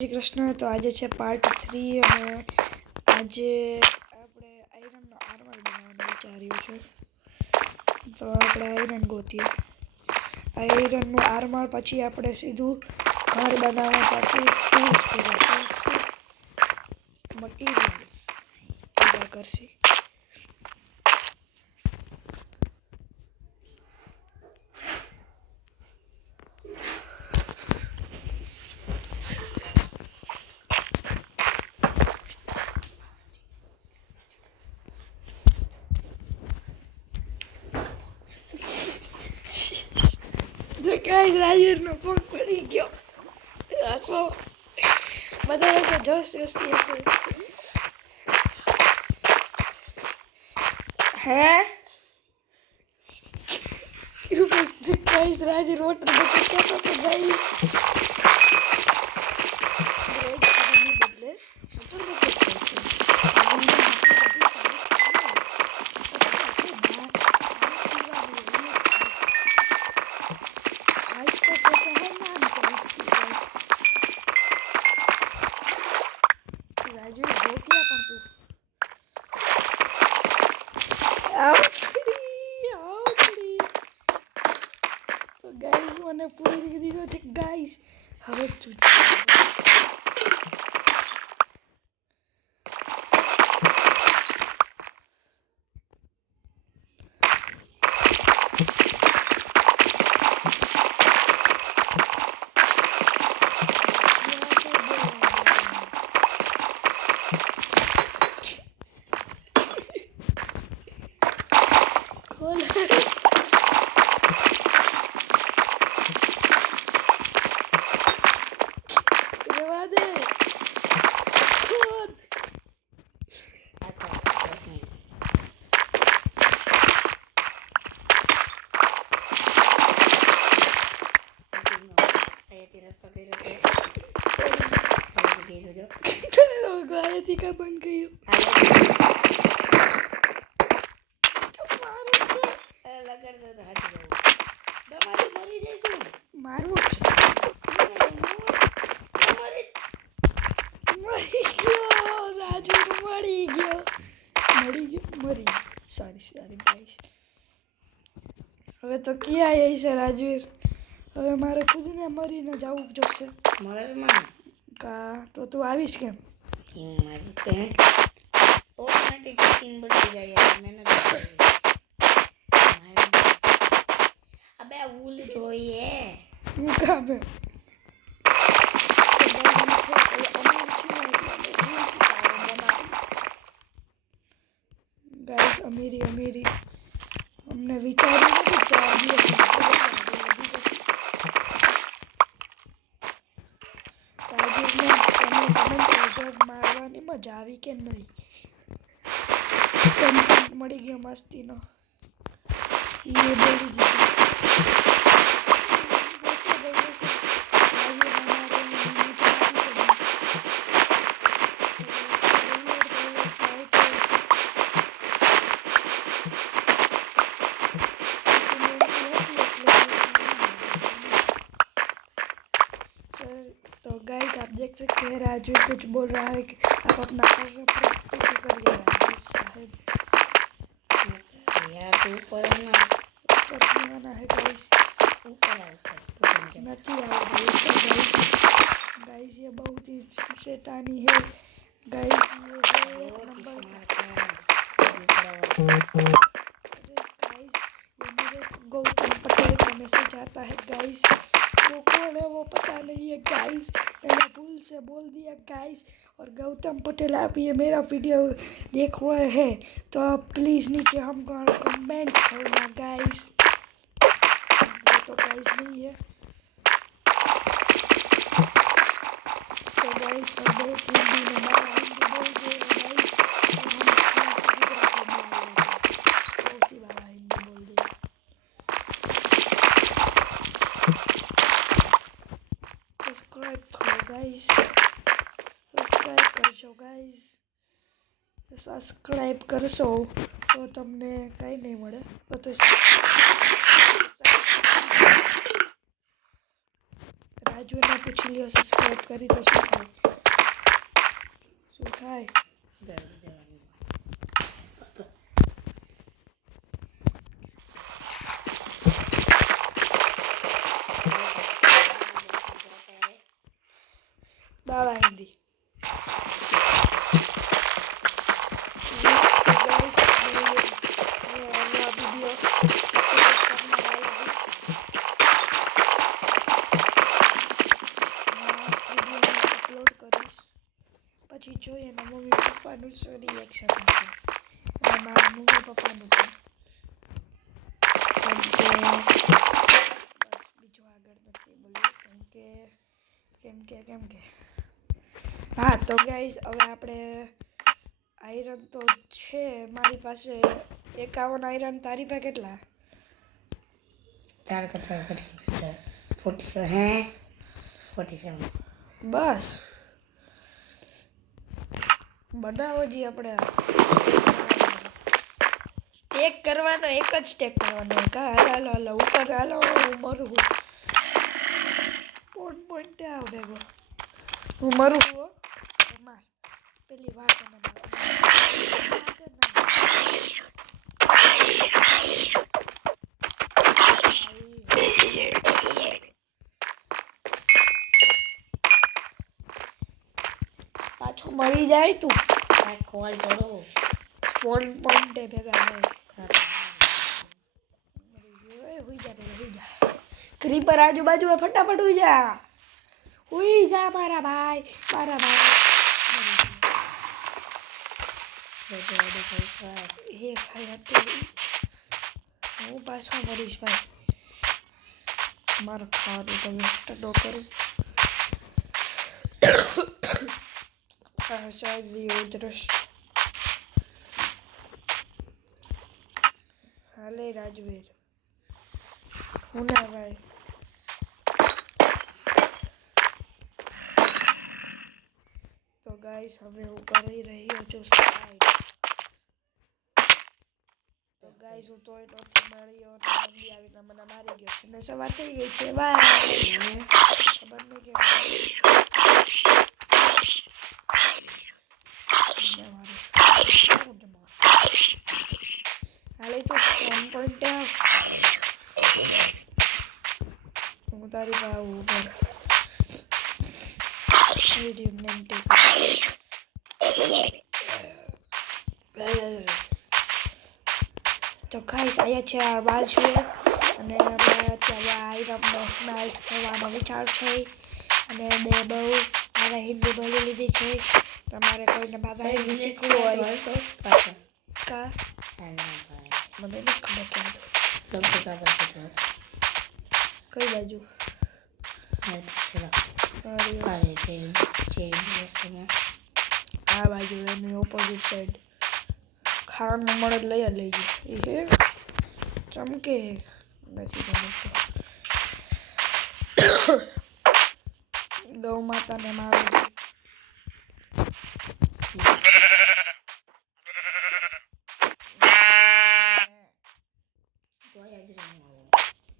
શ્રી કૃષ્ણ. તો આજે છે પાર્ટ 3 અને આજે આપણે આયરનનો આર્મર બનાવવાનું વિચાર્યું છે. તો આપણે આયરન ગોતીએ. આયરનનું આર્મર પછી આપણે સીધું ઘર બનાવવા પાછું ટૂલ્સ મટીરિયલ્સ પૂરા કરશે. ગાઈસ રાજવીરનો પગ પડી ગયો. હસો બધા હશે, જસ્ટ હશે. હે ગાઈસ રાજવીર વોટર બોટલ કહેતો તો ગાઈસ બદલે વોટર મને પૂરી દીધો છે ગાઈસ. હવે ગાયથી કા બંધ ગયું. મારું મરી ગયો. Sorry guys. હવે તો ક્યાં આવી છે રાજવીર? હવે મારે ખુદને મરીને જવું જોશે. કા તો તું આવીશ કેમ? હું કામ ગાઈસ અમીરી અમને વિચાર્યું નથી 4 દિવસ મારવાની મજા આવી કે નહીં? કન્ટેન્ટ મળી ગયો મસ્તીનો. એ બોલી દીધું. तो गाइस आप देख सकते हैं राजू कुछ बोल रहा है कि आप अपना करिए राजू साहब. यार तू ऊपर आना है गाइस. नहीं गाइस ये बहुत ही शैतानी है गाइस. ये एक नंबर गाइस. ये मेरे गौतम पटेल का मैसेज आता है गाइस. वो कौन है वो पता नहीं है गाइस. मैंने भूल से बोल दिया गाइस. और गौतम पटेल आप ये मेरा वीडियो देख रहे हैं तो आप प्लीज़ नीचे हमको कमेंट करना गाइस. तो गाइस नहीं है तो गाइस बहुत हिंदी में बोल दे गाइस. बहुत ही बड़ा हिंदी बोल दिया. સબસ્ક્રાઇબ કરો ગાઈસ. સબસ્ક્રાઇબ કરશો ગાઈસ. સબસ્ક્રાઇબ કરશો તો તમને કંઈ નહીં મળે. તો રાજુને પૂછી લ્યો સબસ્ક્રાઇબ કરી તો શું થાય? શું થાય? બાબા હિન્દી પછી જોઈએ એના મમ્મી પપ્પાનું શું રિએક્શન હશે અને મારા મમ્મી પપ્પાનું પણ. બસ બીજું આગળ નથી બોલ્યું કેમ કે હા તો ગાઈઝ હવે આપણે આયરન તો છે મારી પાસે 51 આયરન. તારી પાસે કેટલા? 47 બસ બનાવો જી આપણે સ્ટેક કરવાનો એક જ સ્ટેક કરવાનો હાલો ઉપર હાલો હું મરું પોઈન્ટ આવ ભેગો હું મરું માર પેલી વાત અને પાછો મરી જાય તું કોલ કરો પોઈન્ટ ભેગા હુઈ જા ક્રીપર આજુબાજુ ફટાફટ હુઈ જા મારા ભાઈ હે ખાઈ હતી હું પાછો મરીશ ભાઈ. મારે ખાવાનું તમે ટડો કરું શાયદ ઉધરસ હાલે રાજવીર હું ના ભાઈ તો ગાઈસ હવે હું કરી રહ્યો છું સ્લાઇડ. તો ગાઈસ હું તોય નથી મળ્યો અને મમ્મી આવીને મને મારી ગયો છે ને સવાર થઈ ગઈ છે. બાય ખબર નહીં કેમ હાલે તો ફોન પોઈન્ટ હું તારી પાસે આવું ઉપર તો ગાઈસ આયા છે આ બાજુ અને આપણે અત્યારે આયરનને સ્મેલ્ટ કરવાનો વિચાર છે અને બે બહુ મારા હિન્દી બોલી લીધી છે. તમારે કોઈને બાબા હિન્દી શીખવું હોય તો કા મને નથી ખબર કઈ બાજુ આ બાજુ એની ઓપોઝિટ સાઈડ ખાવાનું મળે લઈ લેજો એ હે ચમકે નથી ગમતું. ગૌ માતાને મારું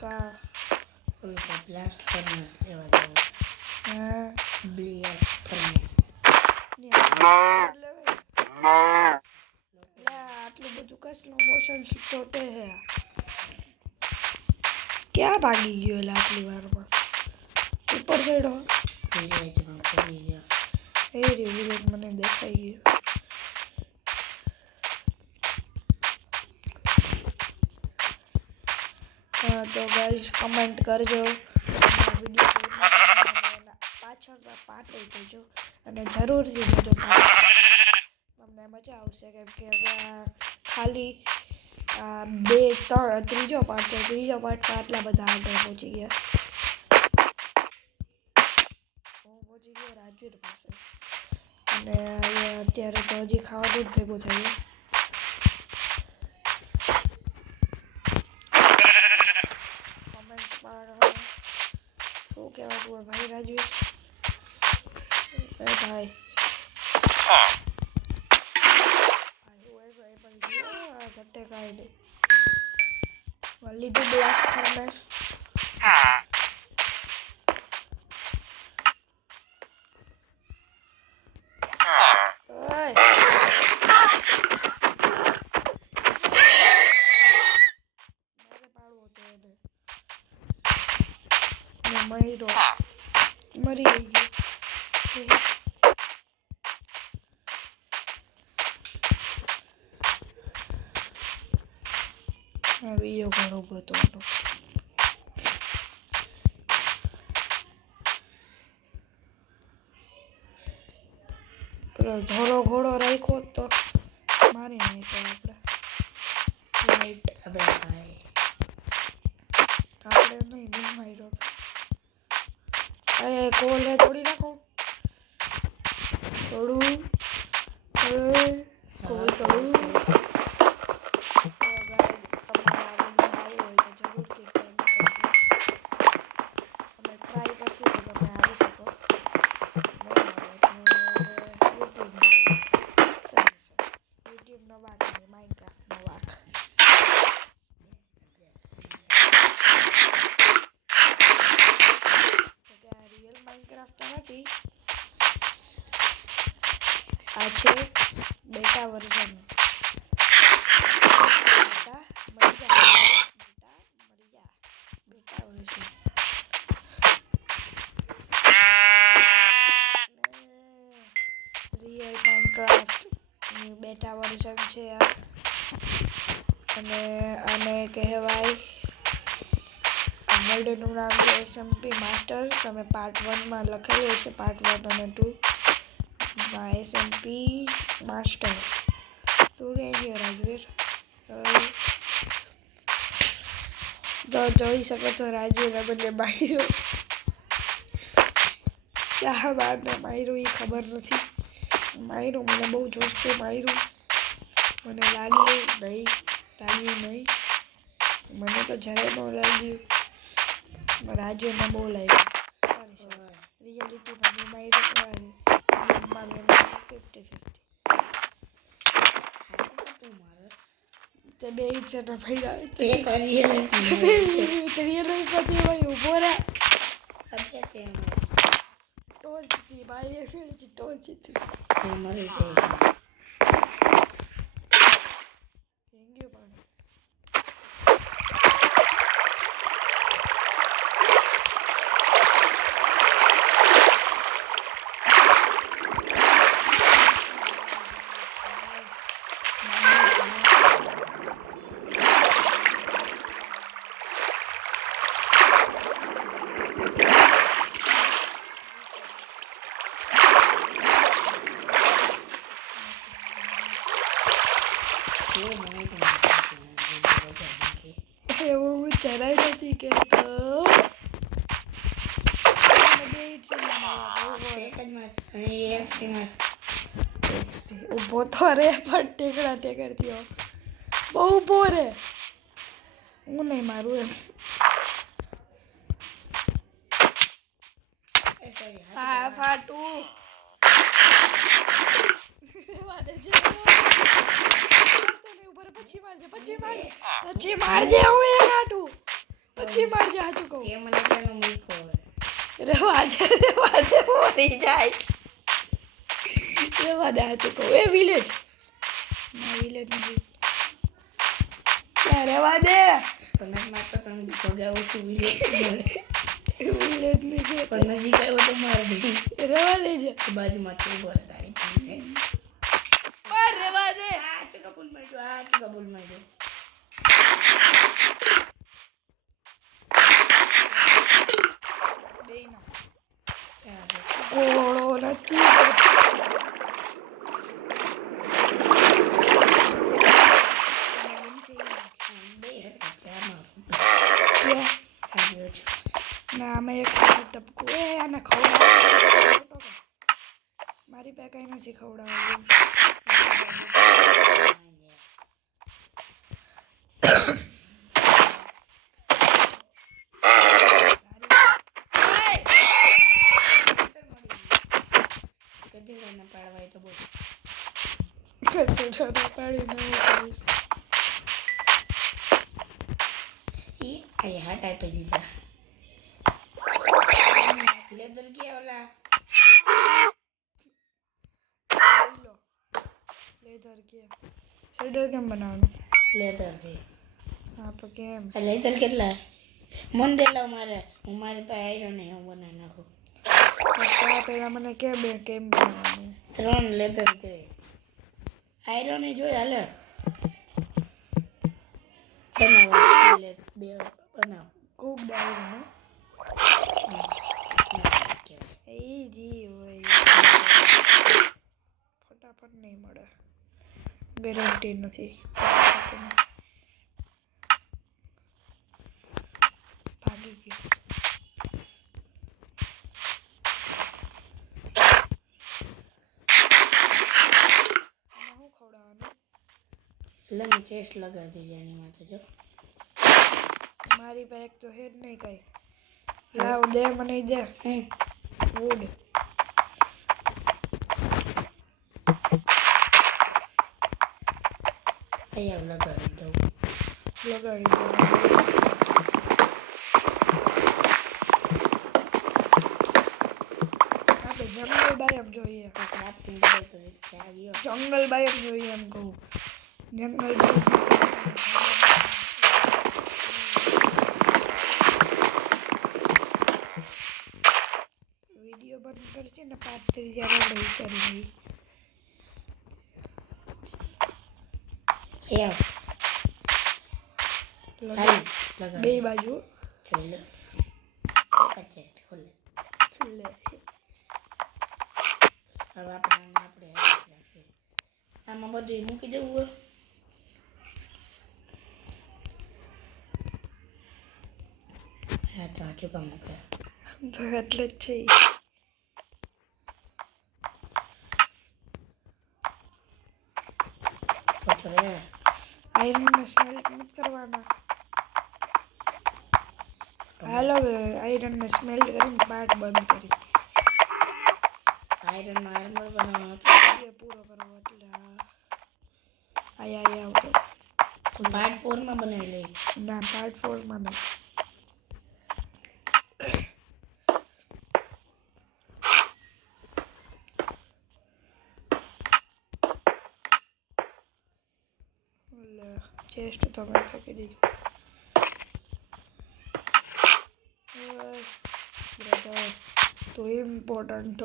કા બ્લાસ્ટ ફર્નેસ લેવા જાવ બ્લાસ્ટ ફર્નેસ આટલું બધું કા સ્લો મોશન છોટે હે ક્યાં ભાગી ગયો એટલે આટલી વારમાં ઉપર ચડ્યો એ રિવ્યુ મને દેખાઈ ગયો. હા તો ગાઈસ કમેન્ટ કરજો વિડીયો પાછળના પાર્ટ જોજો અને જરૂરથી જોજો તમને મજા આવશે કેમ કે હવે ખાલી ત્રીજો પાર્ટ છે. ત્રીજો પાર્ટમાં આટલા બધા આગળ પહોંચી ગયા. હું પહોંચી ગયો રાજવીર પાસે અને અત્યારે તો હજી ખાવાનું જ ભેગું થયું. કમેન્ટમાં શું કહેવાનું ભાઈ રાજવીર ભાઈ ઘટે કાંઈ નહીં લીધું બ્લાસ્ટ ફર્નેસ ગોતવાનો. પેલો ધોળો ઘોડો રાખ્યો તો મારી નહીં તો આપણે લાઈટ આપણે ભાઈ નહીં બી માર્યો. એ કોલે તોડી નાખો તોડું કોલ તોડું. ટ્રાય કરશું તો તમે આવી શકો. યુટ્યુબનો વાક નહીં, માઇનક્રાફ્ટનો વાક. રિયલ માઇનક્રાફ્ટ નથી, આ છે બેટા વર્ઝન. બેટા મરી જા, બેટા વર્ઝન. રિયલ માઇનક્રાફ્ટ બેટા વર્ઝન છે આ. અને આને કહેવાય વર્લ્ડનું નામ છે SMP માસ્ટર. તમે પાર્ટ 1માં લખેલું છે, પાર્ટ 1 અને 2 માં SMP માસ્ટર. તું ક્યાં ગયો રાજવીર? તો જોઈ શકો છો રાજવીરના બદલે માર્યો. ક્યાં બારને માર્યું એ ખબર નથી. માર્યું મને બહુ જોશથી માર્યું. મને લાગ્યું નહીં. મને તો જરાય ન લાગ્યું. રાજ્યને બહુ લાગ્યું. રિયાલિટીમાં બી માર્યું. 50-50. તે બે ઇચ્છા ફર્યા ઉભો રહ્યા. ટોર્ચથી ભાઈ ટોર્ચથી ગયું પણ એવું જરાય નથી કહેતો. ઉભો તો રે પણ ટેકડતી બહુ ઉભો રે. હું નહીં મારું એમ. ફાટું પછી મારજે હું એ કાઢું. પછી મારજે હાચું કહું. રેવા દે મરી જાય. રેવા દે હાચું કહું. એ વિલેજ નથી. રેવા દે વિલેજ નથી. રેવા દેજે બાજુમાં રેવા દે. ઘોડો નથી. ના અમે એક ટપકું આને ખવડાવ. મારી પાસે કઈ નથી ખવડાવવું. પાડી હાટ આપી દીધા. લેદર ગયા ઓલા લેધર કે શેડર કેમ બનાવવાનું? લેદર છે. હા તો કેમ? લેદર કેટલા મન દેલા મારે હું મારી પાસે આયરો નહીં હું બનાવી નાખું. પેલા મને કેમ બનાવવાનું? 3 લેદર જોઈએ. આયરો નહીં જોઈએ હાલે. બનાવો એટલે બે બનાવો ખૂબ ડાયરો કહેવાય એ જી હોય ફટાફટ નહીં મળે ગેરંટી નથી ભાગી ગયો હું ખવડાવવાનું એટલે મેં ચેસ્ટ લગાડી દીધી એની માથે જો મારી પાસે એક તો હેડ નહીં કઈ લાવ દે મને દે વુડ અહીંયા લગાડી દઉં લગાડી દે આપણે જંગલ બાયમ જોઈએ ક્રાફ્ટિંગ કરે તો ત્યાં ગયો જંગલ બાયમ જોઈએ એમ કહું જંગલ બાયમ વિડીયો બંધ કરશે ને 5 જ્યારે આપણે વિચારી લઈએ બે બાજુ જોઈ લો ચેસ્ટ ખોલે લે હવે આપણે રાખીએ આમાં બધું મૂકી દેવું હોય હા તો ચૂકા મૂકે તો એટલે જ છે આયરન સ્મેલ્ટ નથી કરવાના હાલો આયરન ને સ્મેલ્ટ કરીને પાર્ટ બંધ કરી આયરન આર્મર બનાવવાનો એ પૂરો કરવો એટલે આયા આવતો પાર્ટ 4 માં બનાવી લઈ ના પાર્ટ 4 માં નહીં ચેસ્ટ તમે ફેંકી દીધું બ્રધર તો important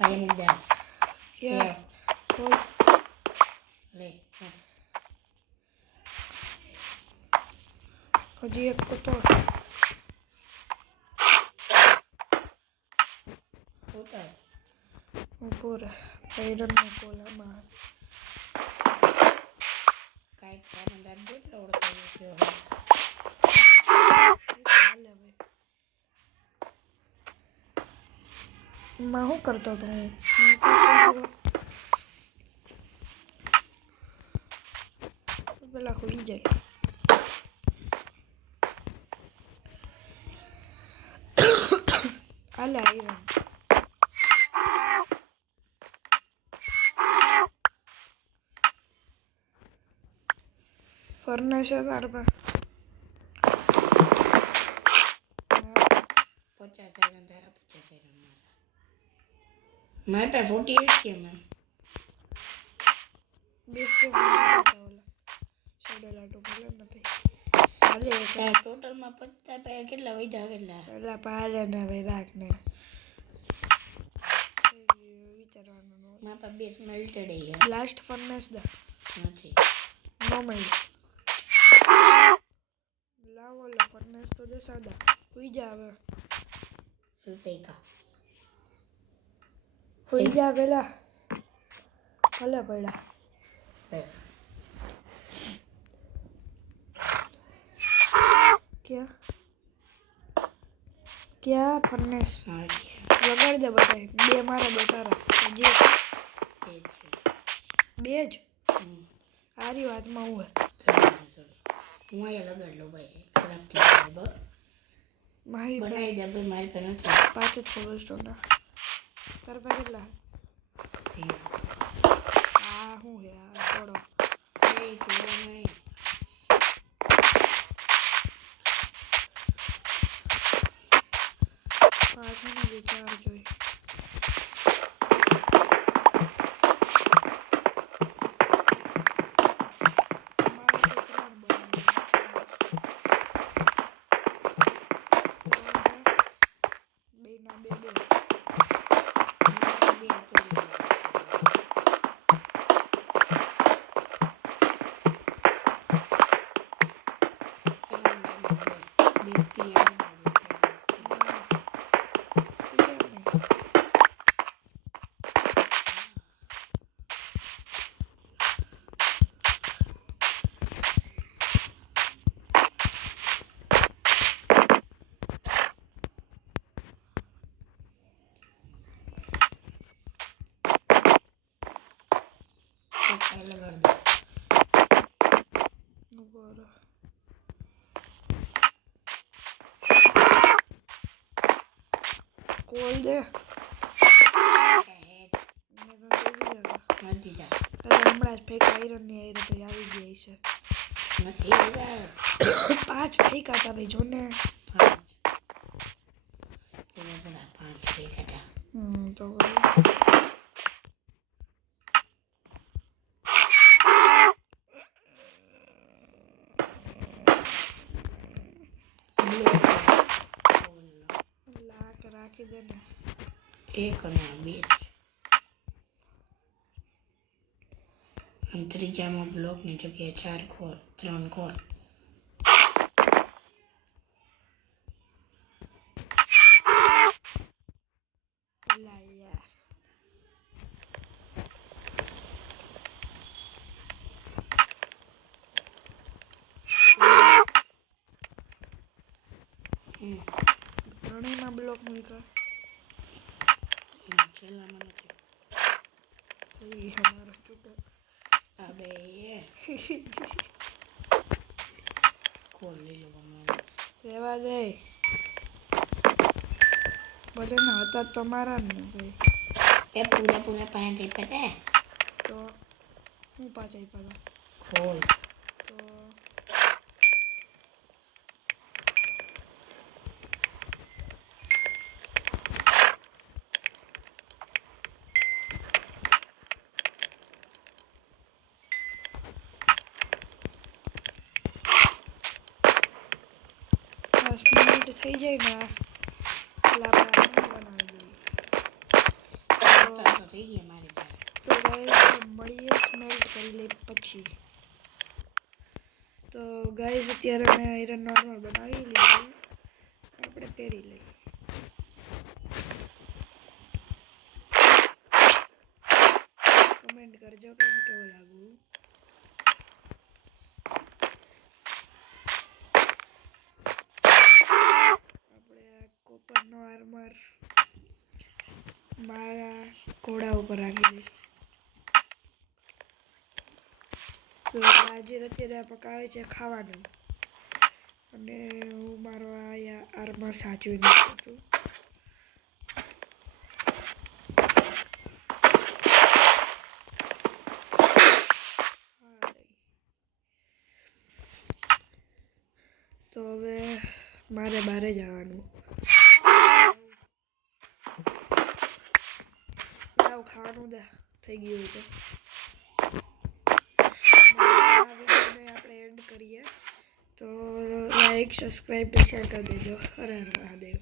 I am down. Yeah. લે હજી એક તો ઉતાર ઉપર આયરન નો કોલામાં કાંઈક સામાન રાખજો એટલે ઓળખાઈ ગયો હાલે ભાઈ માં શું કરતો હતો હું પેલા ખોલી જાય હાલે આયરન ફર્નેસ છે તાર પર 50 આયરન તારા 50 આયરન મારા 48 કેમ એમ બેસ કે ઓલા શેડલા ટોપલા નથી હાલે ટોટલમાં 50 પૈયા કેટલા વધ્યા કેટલા પેલા પાલે ને ભાઈ રાખ ને વિચારવાનું મારા પાસે બેસ મેલ્ટેડ હે લાસ્ટ ફર્નેસ દા નથી નો મેલ લાવો લો ફર્નેસ તો દે સાદા હુઈ જા હવે રૂપિયા હુઈ જા પેલા ભલે પડ્યા क्या फर्नेस લગાડી દે બધા બે મારા બે તારા જે બે જ આરી વાતમાં હું હું અહીંયા લગાડ લો ભાઈ ખરાબ થઈ જાય મારી બનાવી દે ભાઈ મારી પાસે નથી 5 જ કોબલસ્ટોન ના તારા પાસે કેટલા આ હું હે આ થોડો એ થોડો નહીં પાછળનો વિચાર જોઈ તું દે હેડ મેં તો દઈ દીધા નથી જા અરે હમણાં જ ફેંક આયરનની આયરે તો આવી ગઈ છે નથી આવ્યા 5 ફેંકા હતા ભાઈ જો ને પાંચ પૂરા 5 ફેંકા તો ભાઈ લાખ રાખી દે ને એક અને બે અને ત્રીજામાં બ્લોકની જગ્યાએ 4 ખોલ 3 ખોલ લા યાર ત્રણેયમાં બ્લોક મૂક્યો છેલ્લામાં નથી થઈ અમારો છૂટો અબે ખોલ લઈ લો હમણાં રહેવા દે ભલે ના હતા તમારા ને ભાઈ એ પૂરા 5 આપ્યા તો હું 5 આપ્યા ખોલ તો મિનિટ થઈ જાય ને એટલે આપણે બનાવી દઈએ તો થઈ ગયા મારી પાસે તો ગાઈસ મળીએ સ્મેલ્ટ કરી લે પછી તો ગાઈસ અત્યારે મેં આયરન નોર્મલ બનાવી લીધું આપણે પહેરી લઈએ કમેન્ટ કરજો કે કેવો લાગુ આપણે કોપરનો આર્મર મારા ઘોડા ઉપર રાખી દઈએ તો આજે અત્યારે પકાવે છે ખાવાનું અને હું મારો આ આર્મર સાચવી નાખું છું તો હવે મારે બહાર જવાનું લાવ ખાવાનું દે થઈ ગયું તો આ વિડીયોને આપણે એન્ડ કરીએ તો લાઈક સબસ્ક્રાઈબ શેર કરી દેજો હર હર મહાદેવ